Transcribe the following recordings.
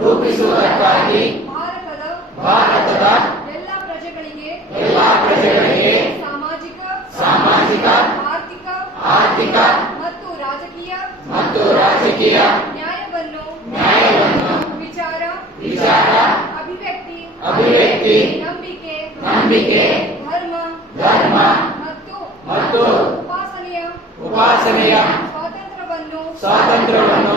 ರೂಪಿಸುವುದಕ್ಕಾಗಿ ಭಾರತದ ಭಾರತದ ಎಲ್ಲ ಪ್ರಜೆಗಳಿಗೆ ಎಲ್ಲಾ ಪ್ರಜೆಗಳಿಗೆ ಸಾಮಾಜಿಕ ಸಾಮಾಜಿಕ ಆರ್ಥಿಕ ಆರ್ಥಿಕ ಮತ್ತು ರಾಜಕೀಯ ಮತ್ತು ರಾಜಕೀಯ ನ್ಯಾಯವನ್ನು ನ್ಯಾಯವನ್ನು ವಿಚಾರ ವಿಚಾರ ಅಭಿವ್ಯಕ್ತಿ ಅಭಿವ್ಯಕ್ತಿ ನಂಬಿಕೆ ನಂಬಿಕೆ ಧರ್ಮ ಧರ್ಮ ಮತ್ತು ಮತ್ತು ಉಪಾಸನೆಯ ಉಪಾಸನೆಯ ಸ್ವಾತಂತ್ರ್ಯವನ್ನು ಸ್ವಾತಂತ್ರ್ಯವನ್ನು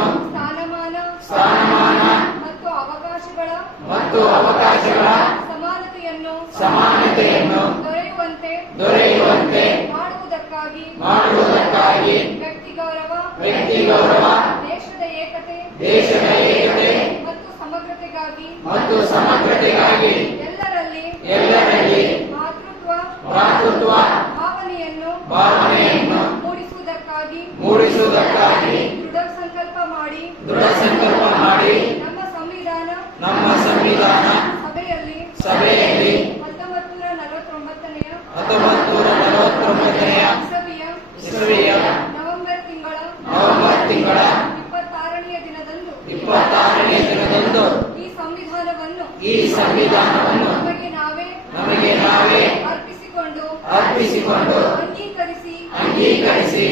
ಮತ್ತು ಅವಕಾಶಗಳ ಸಮಾನತೆಯನ್ನು ಸಮಾನತೆಯನ್ನು ದೊರೆಯುವಂತೆ ದೊರೆಯುವಂತೆ ಮಾಡುವುದಕ್ಕಾಗಿ ಮಾಡುವುದಕ್ಕಾಗಿ ವ್ಯಕ್ತಿ ಗೌರವ ವ್ಯಕ್ತಿ ಗೌರವ ದೇಶದ ಏಕತೆ ದೇಶದ ಏಕತೆ ಮತ್ತು ಸಮಗ್ರತೆಗಾಗಿ ಮತ್ತು ಸಮಗ್ರತೆಗಾಗಿ ಎಲ್ಲರಲ್ಲಿ ಎಲ್ಲರಲ್ಲಿ ಮಾತೃತ್ವ ಮಾತೃತ್ವ ಭಾವನೆಯನ್ನು ಭಾವನೆಯನ್ನು ಮೂಡಿಸುವುದಕ್ಕಾಗಿ ಮೂಡಿಸುವುದಕ್ಕಾಗಿ ಇಪ್ಪತ್ತಾರನೇ ದಿನದಂದು ಈ ಸಂವಿಧಾನವನ್ನು ಈ ಸಂವಿಧಾನವನ್ನು ನಮಗೆ ನಾವೇ ನಮಗೆ ನಾವೇ ಅರ್ಪಿಸಿಕೊಂಡು ಅರ್ಪಿಸಿಕೊಂಡು ಅಂಗೀಕರಿಸಿ ಅಂಗೀಕರಿಸಿ